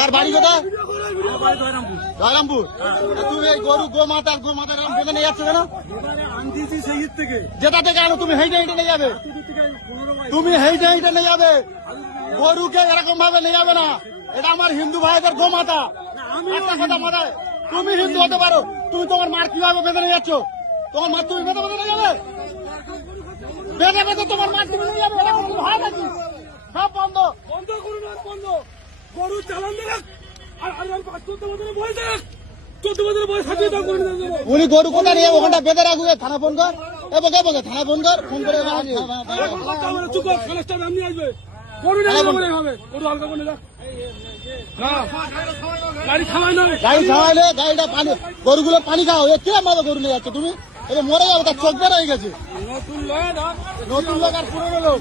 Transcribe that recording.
আর বাড়ি কোথা? জয়রামপুর। তুমি এই গরু গোমাতা বেঁধে নিয়ে যাচ্ছ কেন? যেটা থেকে আনো তুমি হেঁটে হেঁটে নিয়ে যাবে, তুমি হেঁটে হেঁটে নিয়ে যাবে। গরুকে এরকম ভাবে নিয়ে যাবে না, এটা আমার হিন্দু ভাইদের গোমাতা। একটা কথা মাথায়, তুমি হিন্দু হতে পারো, তুমি তোমার মার কিভাবে বেঁধে নিয়ে যাচ্ছ? তোমার মার তুমি বেঁধে বেঁধে নিয়ে যাবে, বেঁধে বেঁধে তোমার মার তুমি নিয়ে যাবে, এটা কোনো ভাই নাকি? সব বন্ধ বন্ধ করুন, বন্ধ। গরু চালান দেখ, আর 14 বছরের বয়স দেখ, 14 বছরের বয়স হাতে দাও করে দেব। উনি গরু কোথা নিয়ে ওখানটা বেঁধে রাখবে, থানা ফোন কর। এ বকে থানা ফোন কর, ফোন করে চুপ কর, ফরেস্টার নাম নিয়ে আসবে। গরু নিয়ে যাবে হবে, গরু হালকা করে রাখ। গাড়ি থামাইলে গাড়িটা পানি, গরুগুলো পানি খাও। এ কে মাঝে গরু নিয়ে যাচ্ছ তুমি? এটা মরে যাবে, তার চোখ বের হয়ে গেছে। নতুন লোক আর পুরনো লোক।